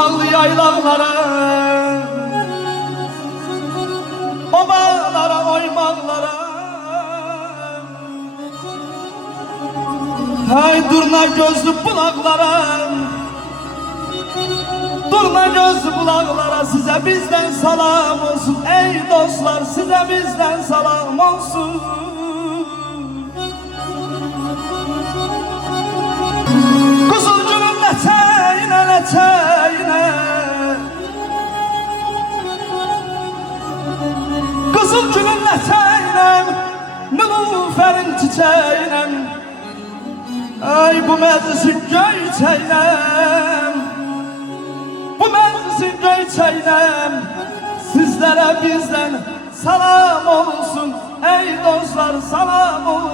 Dağlı yaylalara, obalara, oymaqlara, hay durna gözlü bulaqlara, durna gözlü bulaqlara, size bizden salam olsun. Ey dostlar, size bizden salam olsun. Kızılgülün ləçəyinə, ləçəyinə, Kızılgülün ləçəyinə, nilüferin çiçəyinə, ay bu məclisin göyçəyinə, bu məclisin göyçəyinə, sizlərə bizdən salam olsun. Ey dostlar, salam olsun.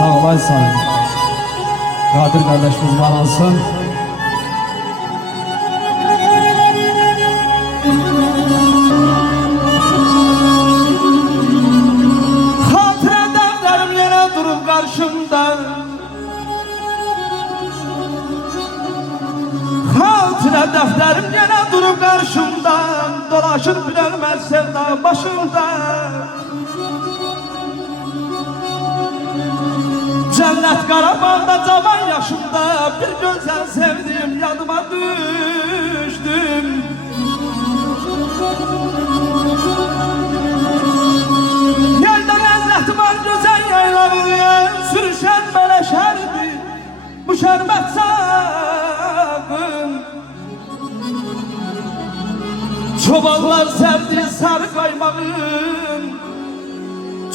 Sağ olaysan, Qadir qardaşımız var olsun. Xatirə dəftərim yenə durub qarşımda, xatirə dəftərim yenə durub qarşımda, dolaşır biləlməz sevda başımda. Cennet Qarabağda cavan yaşımda bir gözəl sevdim, yadıma düşdüm. Yayda ləzzəti var gözəl yaylağı, sürüşən mələşərdi bu şərbət sağın. Çobanlar sərdi sarı qaymağın,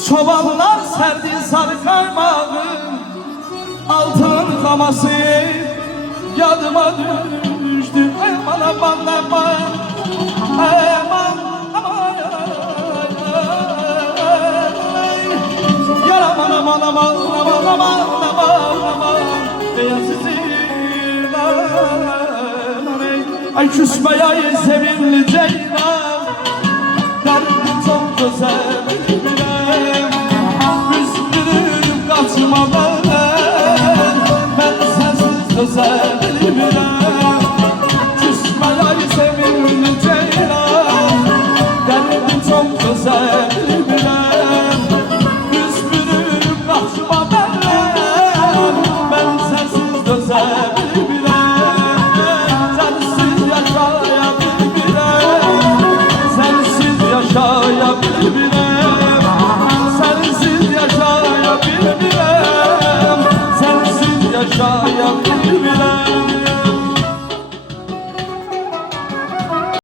çobanlar sərdi sarı qaymağın, altın kaması yadıma düştü. Aman aman aman, aman aman, yar aman aman aman aman aman aman aman, ya sizin ay küsme ay sevimli Ceylan, derdim çok güzel bilmem, üzgünüm kaçmadan. Güzel bilmem, küsme ay sevimli Ceylan, derdim çok güzel bilmem, üzgünüm kaçma ben sensiz güzel bilmem, sensiz yaşayabilmem, sensiz yaşayabilmem, sensiz yaşayabilmem, sensiz yaşayabilmem.